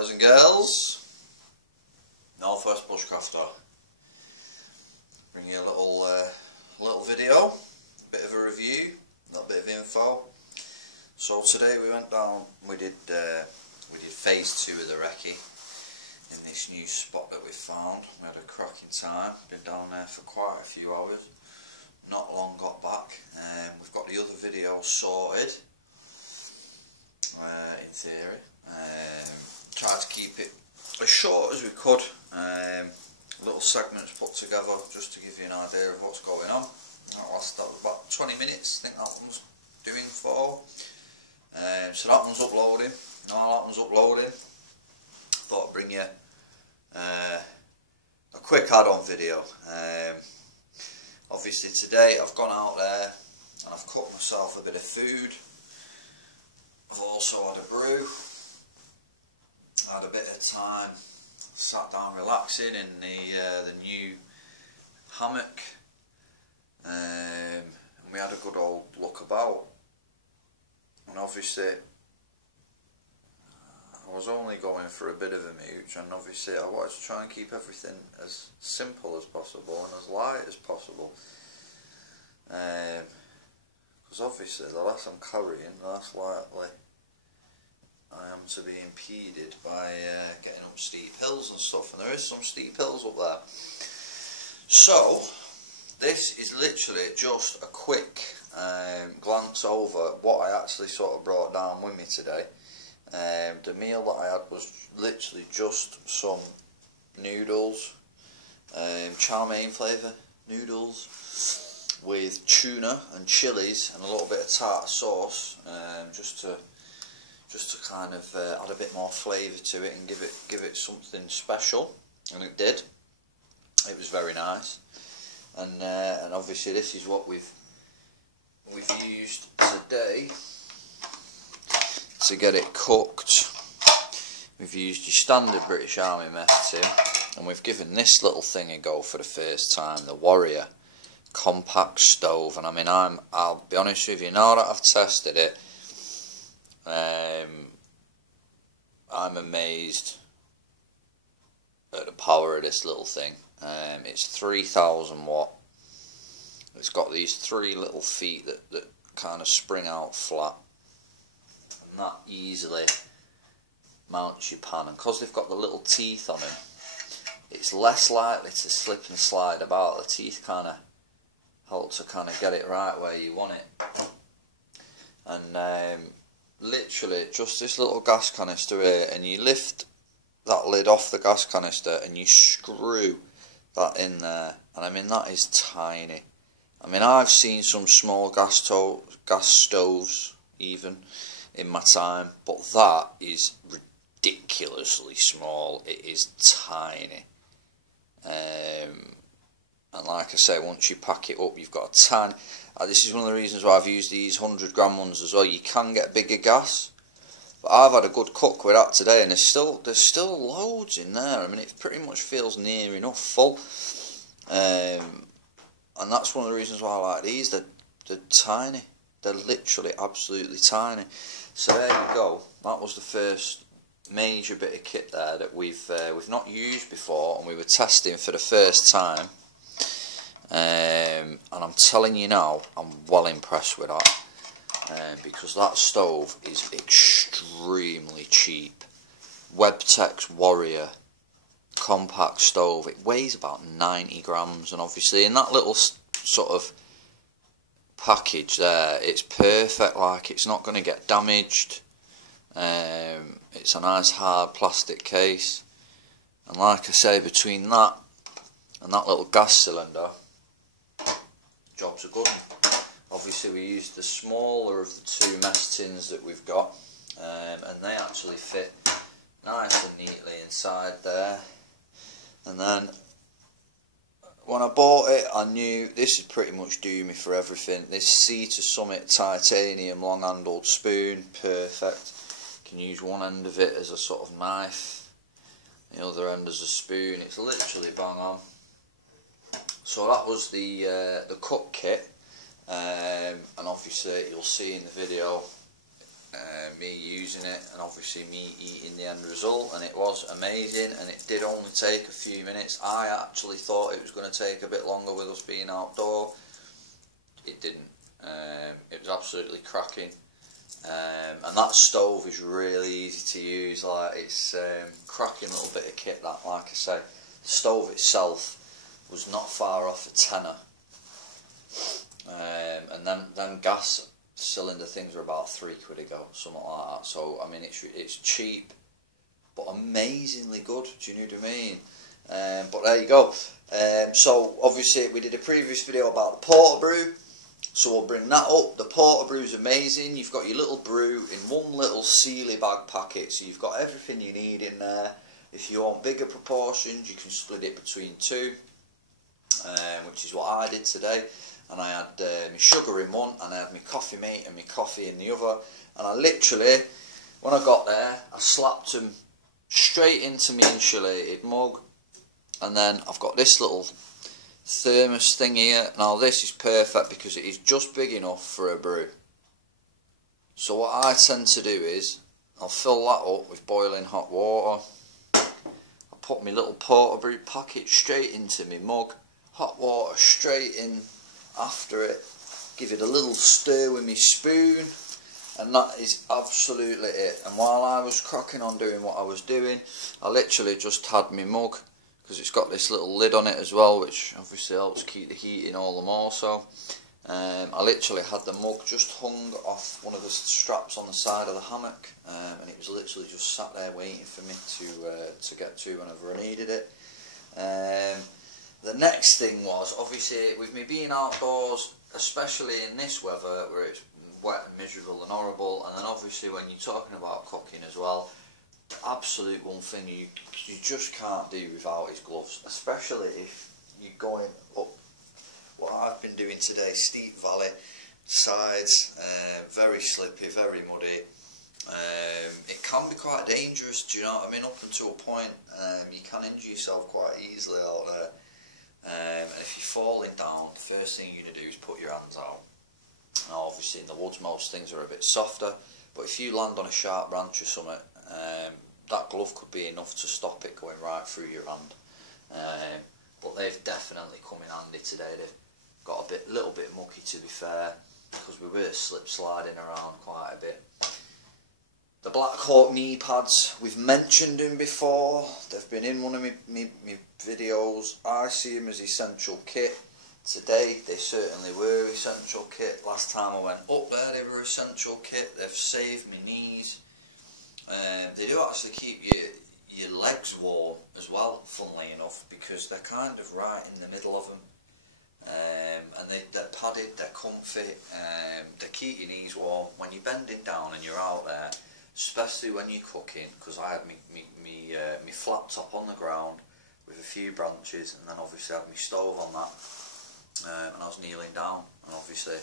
boys and girls, Northwest Bushcrafter. Bring you a little video, a bit of a review, a little bit of info. So today we went down, we did phase 2 of the recce in this new spot that we found. We had a cracking time, been down there for quite a few hours, not long got back. We've got the other video sorted, in theory. Tried to keep it as short as we could, little segments put together just to give you an idea of what's going on. That was about 20 minutes, I think that one's doing for. So that one's uploading. While that one's uploading, thought I'd bring you a quick add-on video. Obviously today I've gone out there and I've cooked myself a bit of food. I've also had a brew, had a bit of time, sat down relaxing in the new hammock, and we had a good old look about. And obviously I was only going for a bit of a mooch, and obviously I wanted to try and keep everything as simple as possible and as light as possible, because obviously the less I'm carrying, the less likely I am to be impeded by getting up steep hills and stuff, and there is some steep hills up there. So this is literally just a quick glance over what I actually sort of brought down with me today. The meal that I had was literally just some noodles, chow mein flavour noodles with tuna and chilies and a little bit of tartar sauce, just to kind of add a bit more flavour to it and give it something special, and it did. It was very nice, and obviously this is what we've used today to get it cooked. We've used your standard British Army mess tin, and we've given this little thing a go for the first time, the Warrior compact stove. And I mean, I'll be honest with you, now that I've tested it, I'm amazed at the power of this little thing. It's 3000 watt. It's got these 3 little feet that kind of spring out flat, and that easily mounts your pan, and because they've got the little teeth on them, it's less likely to slip and slide about. The teeth kind of help to kind of get it right where you want it. And literally just this little gas canister here, and you lift that lid off the gas canister and you screw that in there, and I mean that is tiny. I mean, I've seen some small gas stoves even in my time, but that is ridiculously small. It is tiny, and like I say, once you pack it up, you've got a tiny. This is one of the reasons why I've used these 100-gram ones as well. You can get bigger gas, but I've had a good cook with that today, and there's still loads in there. I mean, it pretty much feels near enough full, and that's one of the reasons why I like these. They're tiny. They're literally absolutely tiny. So there you go. That was the first major bit of kit there that we've not used before, and we were testing for the first time. And I'm telling you now, I'm well impressed with that, because that stove is extremely cheap. Webtec's Warrior compact stove. It weighs about 90 grams, and obviously in that little sort of package there, it's perfect. Like, it's not going to get damaged. It's a nice hard plastic case, and like I say, between that and that little gas cylinder, job's a good one. Obviously we used the smaller of the 2 mess tins that we've got, and they actually fit nice and neatly inside there. And then when I bought it, I knew this would pretty much do me for everything. This Sea to Summit titanium long handled spoon, perfect. You can use one end of it as a sort of knife, the other end as a spoon. It's literally bang on. So that was the cook kit, and obviously you'll see in the video me using it, and obviously me eating the end result, and it was amazing. And it did only take a few minutes. I actually thought it was going to take a bit longer with us being outdoor. It didn't. It was absolutely cracking. And that stove is really easy to use. Like, it's cracking little bit of kit, that, like I say. The stove itself was not far off a tenner, and then gas cylinder things are about £3 a go, something like that. So I mean, it's cheap but amazingly good, do you know what I mean? But there you go. So obviously we did a previous video about the porta brew, so we'll bring that up. The porta brew is amazing. You've got your little brew in one little Sealy bag packet, so you've got everything you need in there. If you want bigger proportions, you can split it between two, which is what I did today. And I had my sugar in one, and I had my coffee mate and my coffee in the other. And I literally, when I got there, I slapped them straight into my insulated mug. And then I've got this little thermos thing here. Now this is perfect because it is just big enough for a brew. So what I tend to do is, I'll fill that up with boiling hot water. I put my little porta brew packet straight into my mug. Hot water straight in after it, give it a little stir with my spoon, and that is absolutely it. And while I was cracking on doing what I was doing, I literally just had my mug, because it's got this little lid on it as well, which obviously helps keep the heat in all the more. So I literally had the mug just hung off one of the straps on the side of the hammock, and it was literally just sat there waiting for me to get to whenever I needed it. The next thing was, obviously, with me being outdoors, especially in this weather where it's wet and miserable and horrible, and then obviously when you're talking about cooking as well, the absolute one thing you just can't do without is gloves, especially if you're going up what I've been doing today, steep valley sides, very slippy, very muddy. It can be quite dangerous, do you know what I mean? Up until a point, you can injure yourself quite easily out there. And if you're falling down, the first thing you're going to do is put your hands out. Now obviously in the woods most things are a bit softer, but if you land on a sharp branch or something, that glove could be enough to stop it going right through your hand. But they've definitely come in handy today. They've got a little bit mucky, to be fair, because we were slip sliding around quite a bit. The Black Hawk knee pads, we've mentioned them before. They've been in one of my videos. I see them as essential kit. Today they certainly were essential kit. Last time I went up there they were essential kit. They've saved my knees. They do actually keep your legs warm as well, funnily enough, because they're kind of right in the middle of them. And they're padded, they're comfy, they keep your knees warm when you're bending down and you're out there, especially when you're cooking, because I had me flat top on the ground with a few branches, and then obviously I had my stove on that, and I was kneeling down, and obviously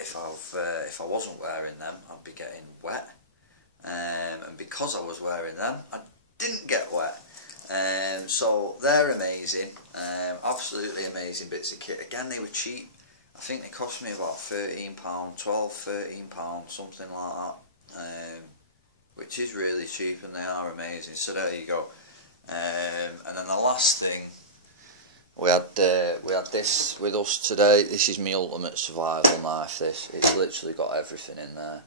if I wasn't wearing them I'd be getting wet, and because I was wearing them I didn't get wet. So they're amazing, absolutely amazing bits of kit. Again, they were cheap. I think they cost me about £13, £13, something like that, which is really cheap, and they are amazing. So there you go. And then the last thing, we had this with us today. This is my ultimate survival knife. It's literally got everything in there.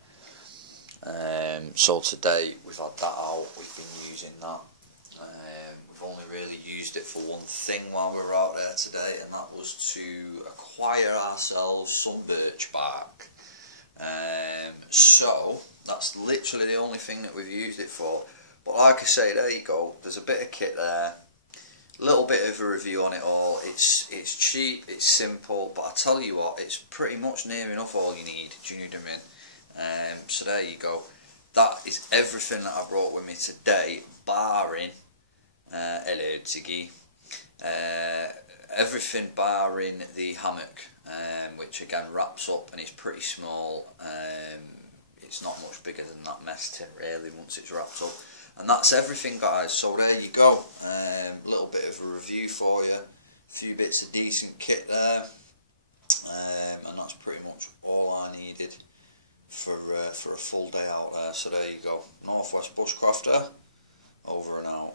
So today we've had that out. We've been using that. We've only really used it for one thing while we were out there today, and that was to acquire ourselves some birch bark. So that's literally the only thing that we've used it for. But like I say, there you go. There's a bit of kit there. A little bit of a review on it all. It's cheap, it's simple, but I tell you what, it's pretty much near enough all you need. Do you know what I mean? So there you go. That is everything that I brought with me today, barring hello Tiggy. Everything barring the hammock, which again wraps up and is pretty small. It's not much bigger than that mess tin really once it's wrapped up. And that's everything, guys. So there you go. A little bit of a review for you. A few bits of decent kit there. And that's pretty much all I needed. for a full day out there. So there you go, Northwest Bushcrafter, over and out.